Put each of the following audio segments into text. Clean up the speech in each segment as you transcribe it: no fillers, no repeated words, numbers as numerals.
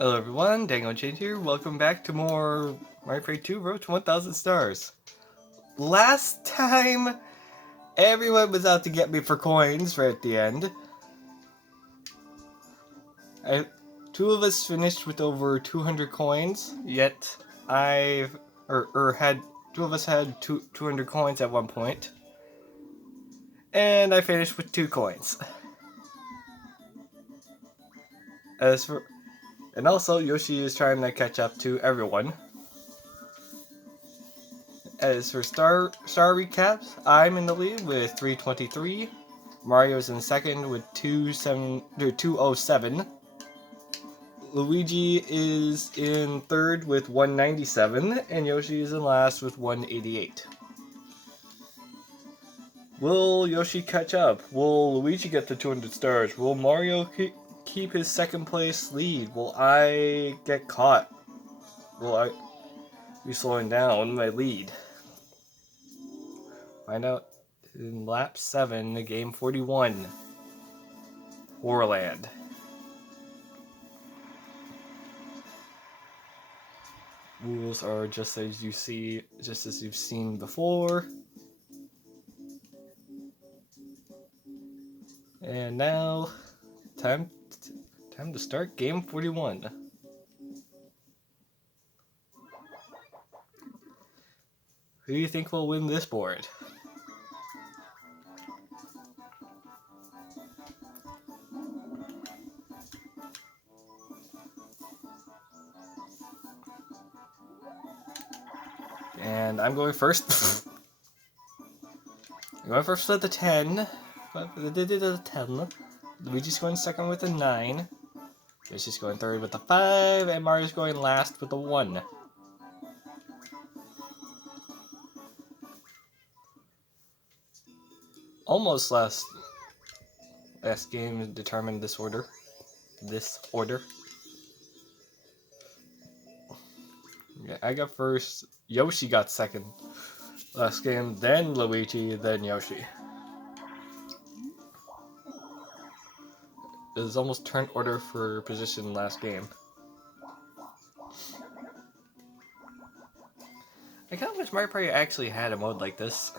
Hello everyone, Dango Change here. Welcome back to more Mario Party 2 Road to 1000 Stars. Last time, everyone was out to get me for coins right at the end. Two of us finished with over 200 coins, yet two of us had 200 coins at one point. And I finished with 2 coins. And also, Yoshi is trying to catch up to everyone. As for star recaps, I'm in the lead with 323. Mario's in second with 207. Luigi is in third with 197, and Yoshi is in last with 188. Will Yoshi catch up? Will Luigi get to 200 stars? Will Mario keep his second place lead? Will I get caught? Will I be slowing down my lead? Find out in lap 7, game 41. Warland. Rules are just as you've seen before. And now, time to start game 41. Who do you think will win this board? And I'm going first. I'm going first with the 10. The 10. Luigi's going second with a 9. Yoshi's going third with a 5. And Mario's going last with a 1. Almost last game determined this order. Yeah, I got first. Yoshi got second last game, then Luigi, then Yoshi. It was almost turn order for position last game. I kind of wish Mario Party actually had a mode like this.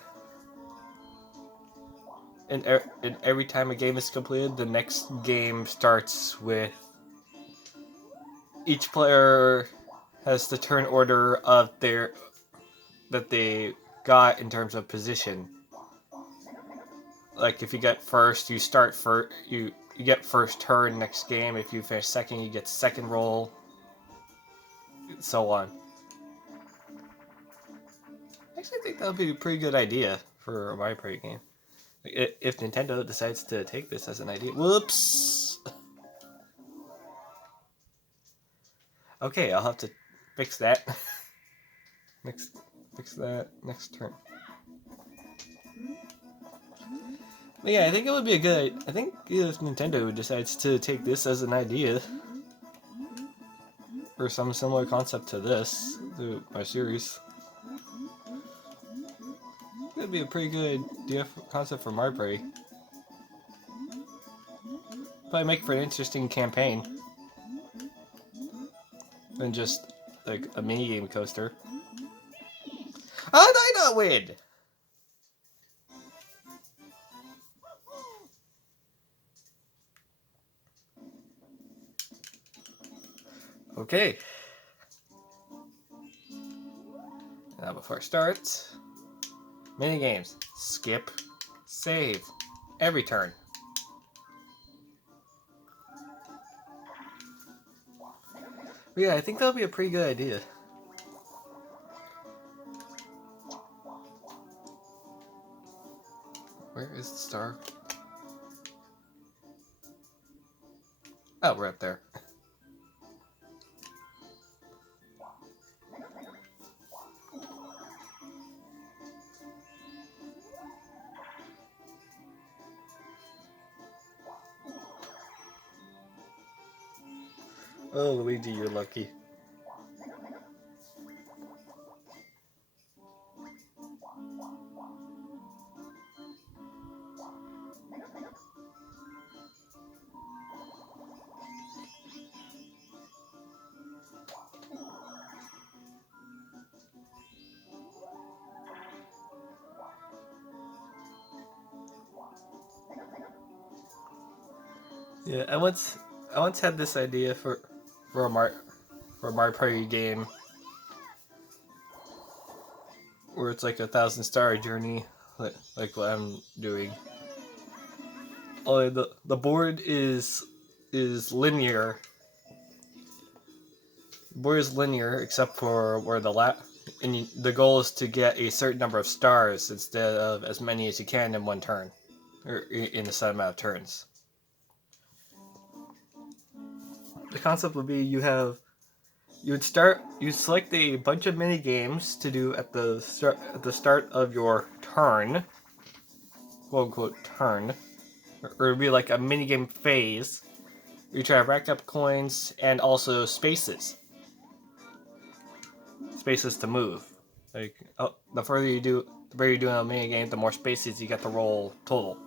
And every time a game is completed, the next game starts with each player has the turn order of that they got in terms of position. Like if you get first, you start first. You get first turn next game. If you finish second, you get second roll. So on. I actually think that would be a pretty good idea for a Mario Party game. If Nintendo decides to take this as an idea. Whoops! Okay, I'll have to fix that. Fix that next turn. But yeah, I think it would be a good... I think if Nintendo decides to take this as an idea, or some similar concept to this, to my series, it would be a pretty good concept for Mario Party. Probably make for an interesting campaign than just like a mini game coaster. How did I not win? Okay. Now before I start, mini games. Skip, save, every turn. But yeah, I think that'll be a pretty good idea. Where is the star? Oh, we're up there. Oh, Luigi, you're lucky. Yeah, I once had this idea for a Mario Party game where it's like a 1,000-star journey, like what I'm doing. Only the board is linear. The board is linear except for where the goal is to get a certain number of stars instead of as many as you can in one turn, or in a set amount of turns. The concept would be you'd select a bunch of mini games to do at the start of your turn, quote unquote turn, or it'd be like a mini game phase. You try to rack up coins and also spaces to move. Like the further you do in a mini game, the more spaces you get to roll total.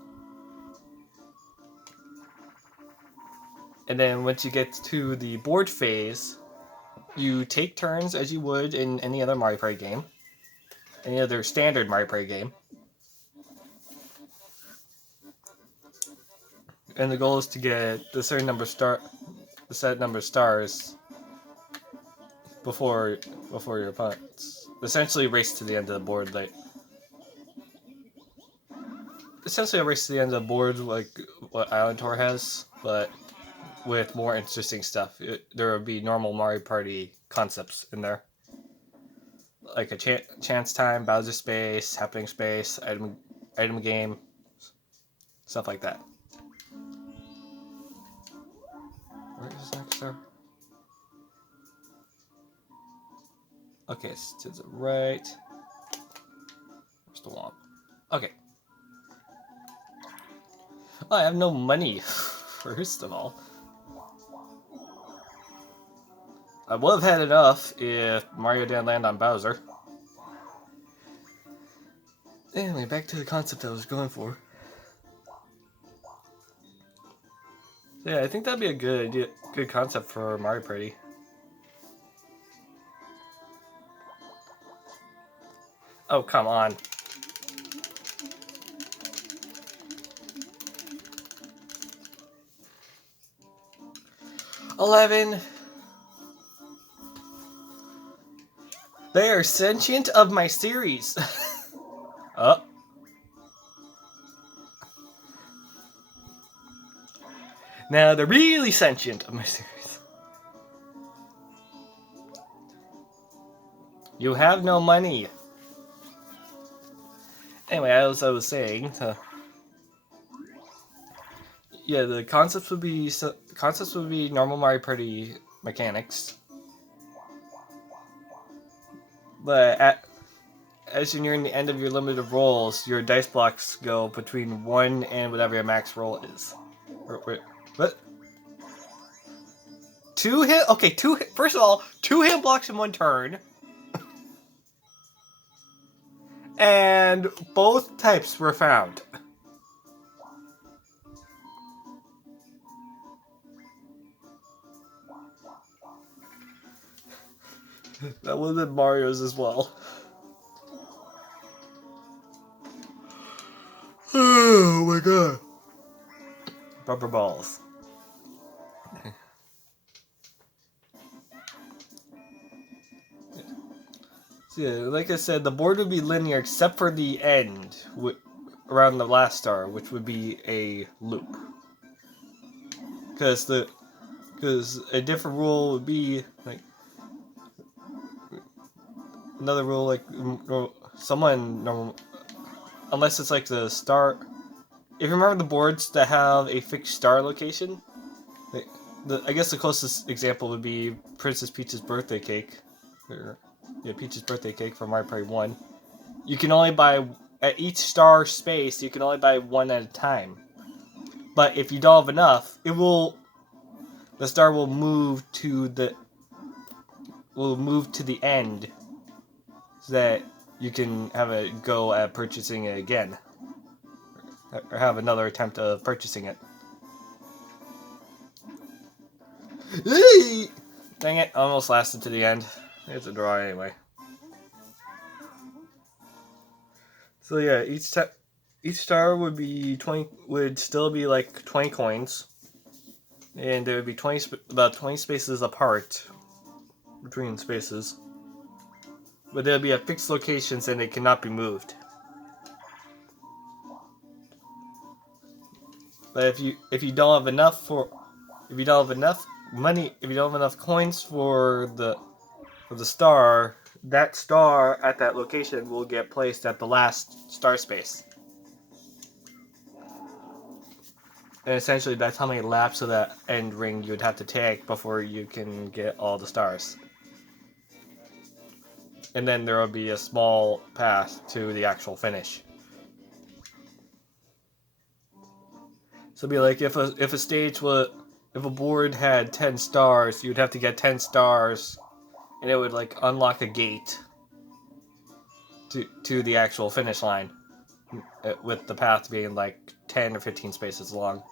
And then once you get to the board phase, you take turns as you would in any other Mario Party game, any other standard Mario Party game. And the goal is to get the certain number the set number of stars before your opponents. Essentially, race to the end of the board. Essentially a race to the end of the board, like what Island Tour has, but with more interesting stuff. There would be normal Mario Party concepts in there, like a chance time, Bowser space, happening space, item game, stuff like that. Where is that star? Okay, it's to the right. Where's the womp? Okay. Oh, I have no money, first of all. I would have had enough if Mario didn't land on Bowser. Anyway, back to the concept I was going for. Yeah, I think that'd be a good idea, good concept for Mario Party. Oh, come on. $11. They are sentient of my series. Oh. Now they're really sentient of my series. You have no money. Anyway, as I was saying, yeah, the concepts would be normal Mario Party mechanics, but as you're nearing the end of your limited rolls, your dice blocks go between 1 and whatever your max roll is. What? 2 hit? Okay, first of all, 2 hit blocks in 1 turn. And both types were found. That was in Mario's as well. Oh my god. Rubber balls. So yeah, like I said, the board would be linear except for the end, around the last star, which would be a loop. Because a different rule would be like another rule, like someone unless it's like the star. If you remember the boards that have a fixed star location, I guess the closest example would be Princess Peach's birthday cake. Peach's birthday cake from Mario Party 1. You can only buy, at each star space, you can only buy 1 at a time. But if you don't have enough, the star will move to the end so that you can have a go at purchasing it again. Or have another attempt of purchasing it. Dang it, almost lasted to the end. It's a draw anyway. So yeah, each star would still be like 20 coins. and there would be about 20 spaces apart between spaces, but there'll be at fixed locations and they cannot be moved. But if you don't have enough if you don't have enough money, if you don't have enough coins for the star, that star at that location will get placed at the last star space. And essentially, that's how many laps of that end ring you'd have to take before you can get all the stars. And then there will be a small path to the actual finish. So it'd be like if a board had 10 stars, you'd have to get 10 stars, and it would like unlock a gate to the actual finish line, with the path being like 10 or 15 spaces long.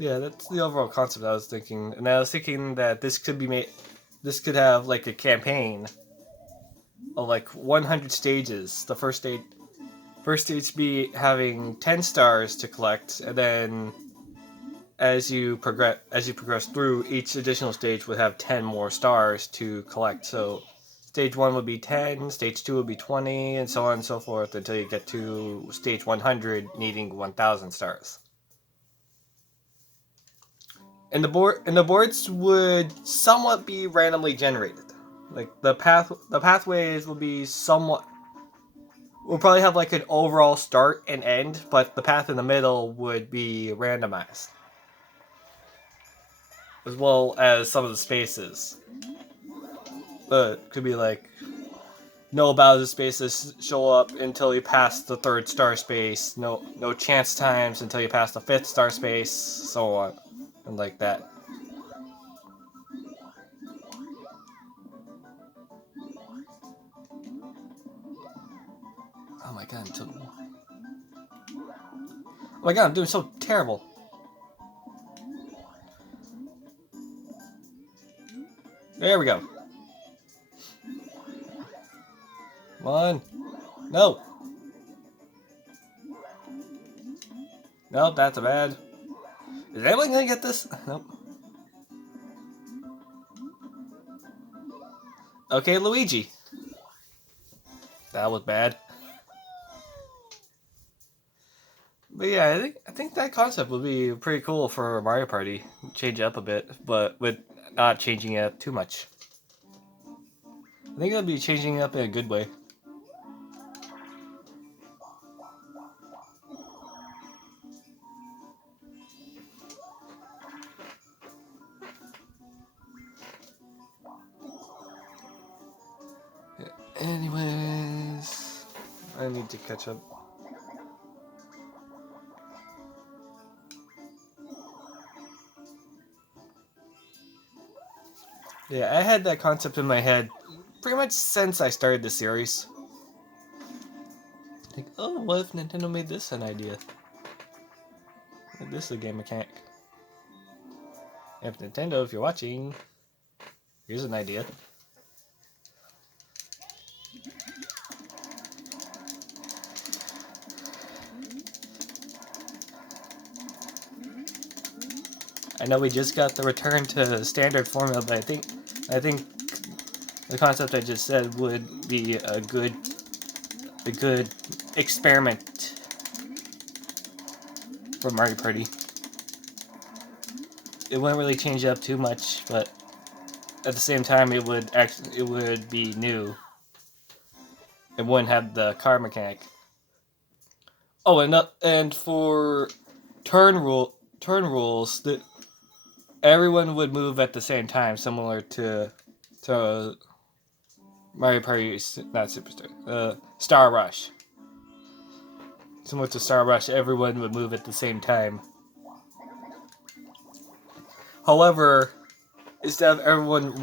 Yeah, that's the overall concept I was thinking. And I was thinking that this could have like a campaign of like 100 stages. The first stage be having 10 stars to collect, and then as you progress through, each additional stage would have 10 more stars to collect. So stage 1 would be 10, stage 2 would be 20, and so on and so forth until you get to stage 100, needing 1,000 stars. And the boards would somewhat be randomly generated. Like the pathways will be somewhat. We'll probably have like an overall start and end, but the path in the middle would be randomized, as well as some of the spaces. Could be like no Bowser spaces show up until you pass the 3rd star space. No chance times until you pass the 5th star space, so on, and like that. Oh my god! Oh my god! I'm doing so terrible. There we go. Come on. No. Nope, that's a bad. Is anyone gonna get this? Nope. Okay, Luigi. That was bad. But yeah, I think that concept would be pretty cool for Mario Party. Change it up a bit, but with not changing it up too much. I think it'll be changing it up in a good way. Anyways, I need to catch up. Yeah, I had that concept in my head pretty much since I started the series. Like, oh, what if Nintendo made this an idea? Like, this is a game mechanic. If Nintendo, if you're watching, here's an idea. I know we just got the return to standard formula, but I think the concept I just said would be a good experiment for Mario Party. It wouldn't really change it up too much, but at the same time, it would be new. It wouldn't have the car mechanic. Oh, and for turn rules, that everyone would move at the same time, similar to Mario Party, not Superstar, Star Rush. Similar to Star Rush, everyone would move at the same time. However, instead of everyone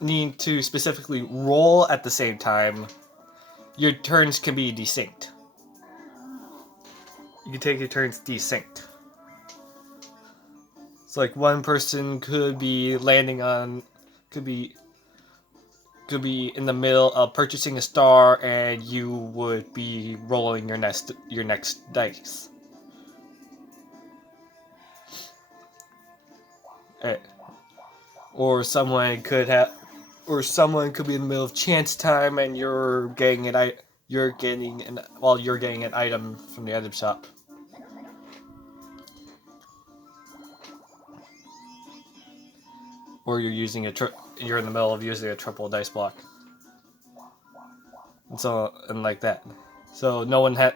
needing to specifically roll at the same time, your turns can be desynced. You can take your turns desynced. It's like one person could be could be in the middle of purchasing a star, and you would be rolling your next dice. Eh, Or someone could be in the middle of chance time, and you're getting an item from the item shop. Or you're in the middle of using a triple dice block, and like that. So no one had.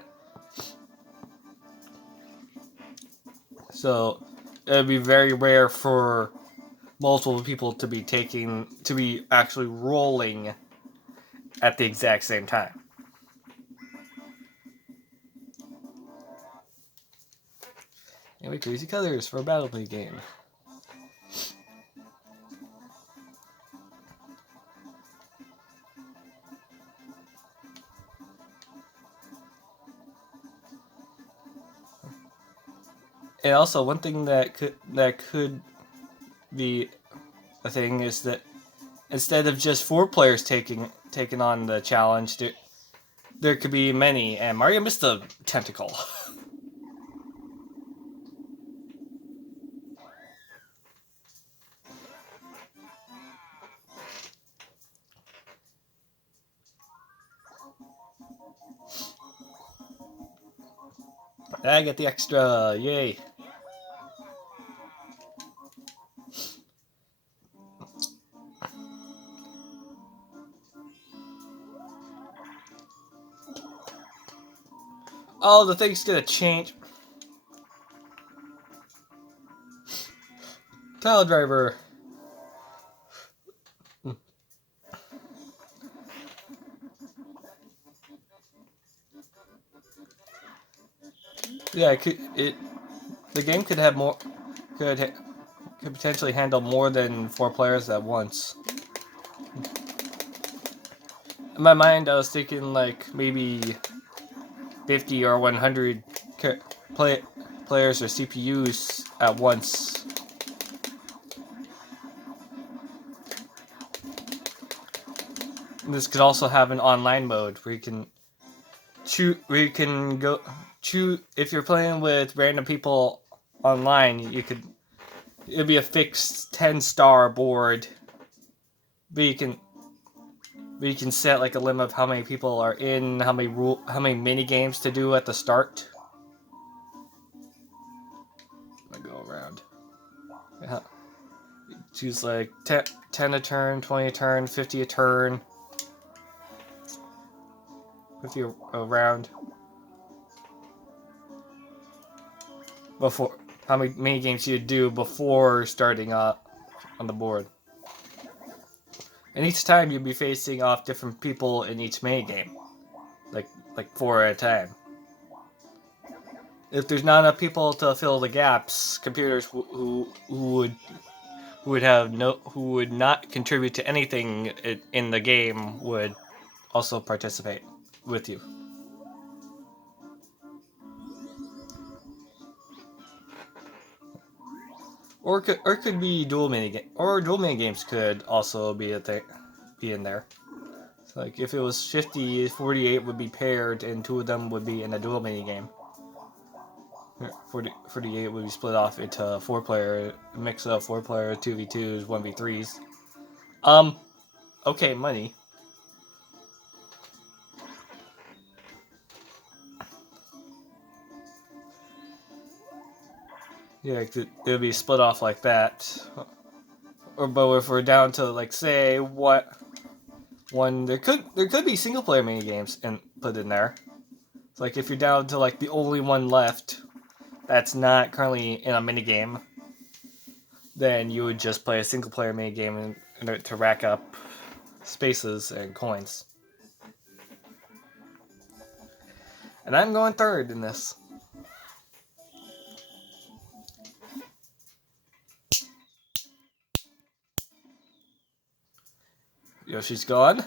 So it'd be very rare for multiple people to be actually rolling at the exact same time. Anyway, crazy colors for a battle play game. And also, one thing that could be a thing is that instead of just 4 players taking on the challenge, there could be many. And Mario missed a tentacle. I get the extra, yay! Oh, the thing's gonna change. Tile driver. Yeah, the game could have more. Could potentially handle more than 4 players at once. In my mind, I was thinking like maybe 50 or 100 players or CPUs at once. This could also have an online mode where you can choose if you're playing with random people online. It'd be a fixed 10-star board, but you can set like a limit of how many people are in, how many mini games to do at the start. I go around. Yeah. Choose like 10 a turn, 20 a turn, 50 a turn, 50 a round. Before how many mini games you do before starting up on the board. And each time you'll be facing off different people in each mini game, like 4 at a time. If there's not enough people to fill the gaps, computers who would not contribute to anything in the game would also participate with you. Or could be dual mini games could also be a thing, be in there. So like if it was 50, 48 would be paired, and 2 of them would be in a dual mini game. 48 would be split off into 4-player, mix of 4-player, 2v2s, 1v3s. Okay, money. Yeah, it would be split off like that. But if we're down to like say there could be single player mini games and put in there. It's like if you're down to like the only one left that's not currently in a mini game, then you would just play a single player mini game to rack up spaces and coins. And I'm going third in this. Yoshi's gone.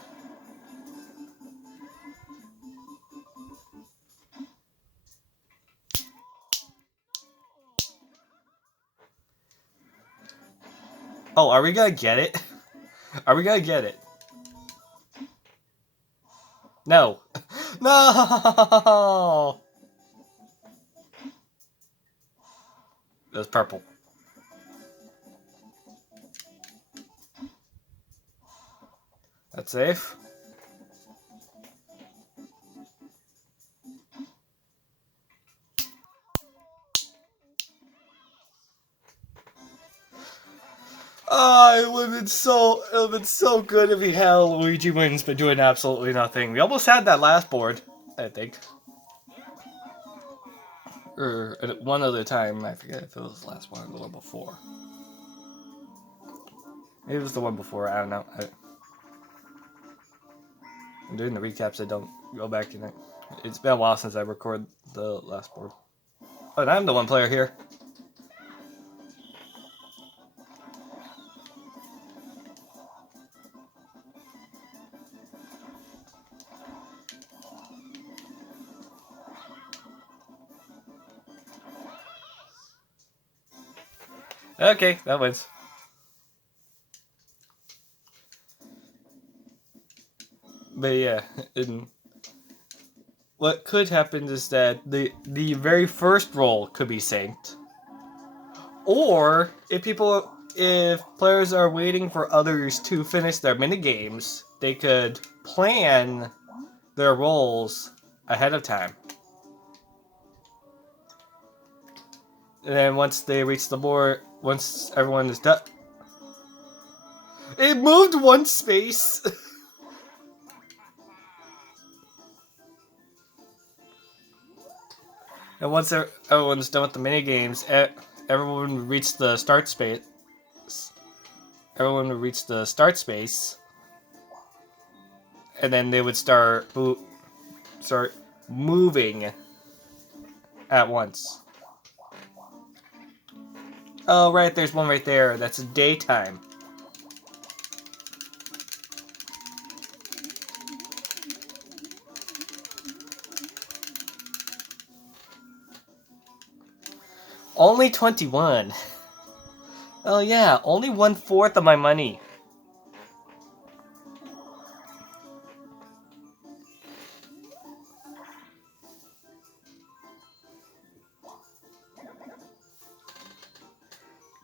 Oh, are we gonna get it? Are we gonna get it? No. No! That's purple. That's safe. Oh, it would have been so good if he had Luigi wins but doing absolutely nothing. We almost had that last board, I think. Or at one other time, I forget if it was the last one or the one before. Maybe it was the one before, I don't know. I'm doing the recaps, I don't go back in it. It's been a while since I recorded the last board. But I'm the one player here. Okay, that wins. But yeah, what could happen is that the very first roll could be synced. Or if players are waiting for others to finish their mini games, they could plan their rolls ahead of time. And then once they reach the board, once everyone is done, it moved one space. And once everyone's done with the mini games, everyone would reach the start space. Everyone would reach the start space, and then they would start moving at once. Oh, right, there's one right there. That's daytime. Only 21. Oh yeah, only 1/4 of my money.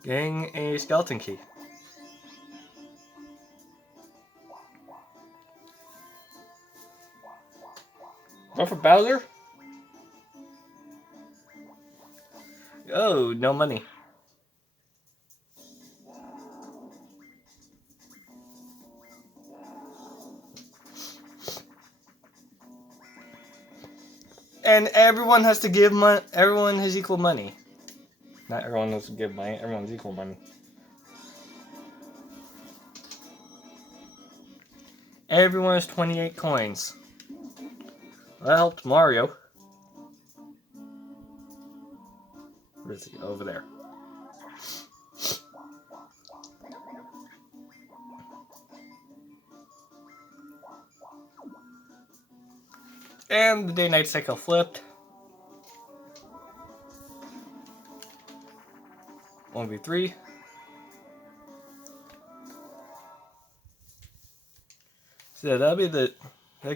Getting a skeleton key. Going for Bowser? Oh, no money. And everyone has to give money. Everyone has equal money. Not everyone has to give money. Everyone's equal money. Everyone has 28 coins. That helped Mario. Where is he? Over there. And the day-night cycle flipped. 1v3. So that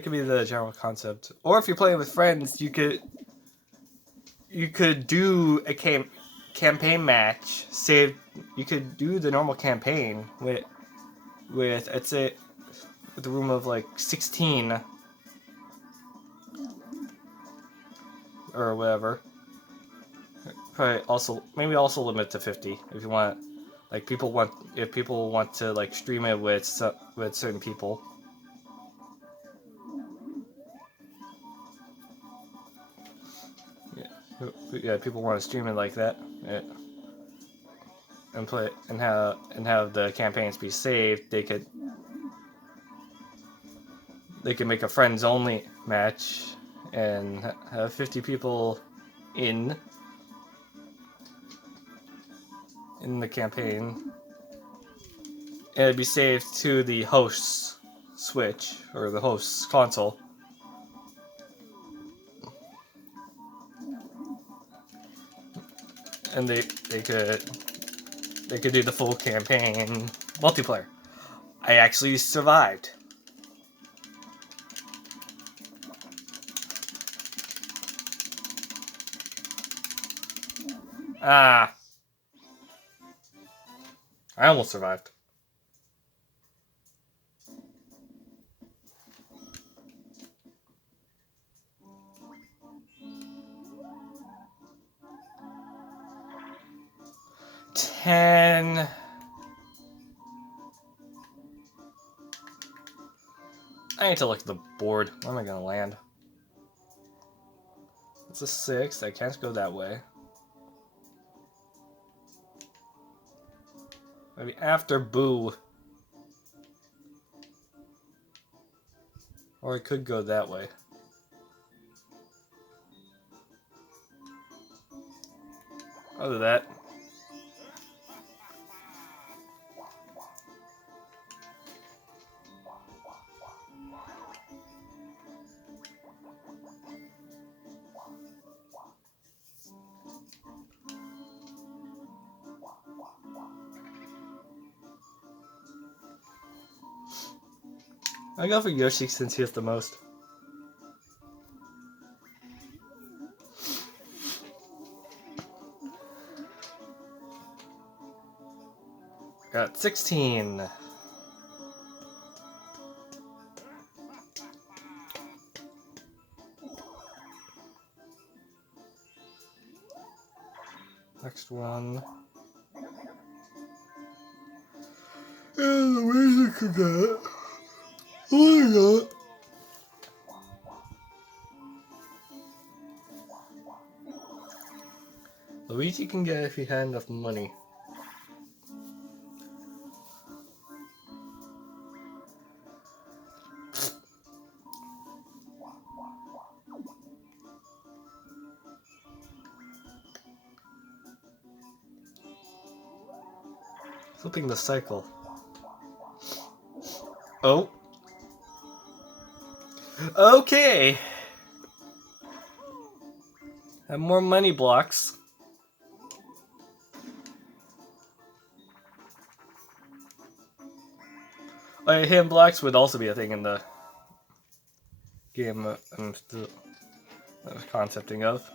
could be the general concept. Or if you're playing with friends, you could do a campaign match. You could do the normal campaign with I'd say with a room of like 16 or whatever. Probably maybe also limit to 50 if you want. Like if people want to like stream it with certain people. Yeah, people want to stream it like that, and play and have the campaigns be saved. They could make a friends only match and have 50 people in the campaign, and it'd be saved to the host's Switch or the host's console. And they could do the full campaign multiplayer. I actually survived. Ah. I almost survived. $10. I need to look at the board. Where am I gonna land? It's a 6. I can't go that way. Maybe after Boo. Or I could go that way. I'll do that. I go for Yoshi since he has the most. Got 16. Next one. And the way could get. Oh my god. Luigi can get if he had enough money. Flipping the cycle. Oh. Okay. Have more money blocks. Hidden blocks would also be a thing in the game I'm still concepting of.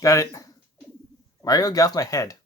Got it. Mario got off my head.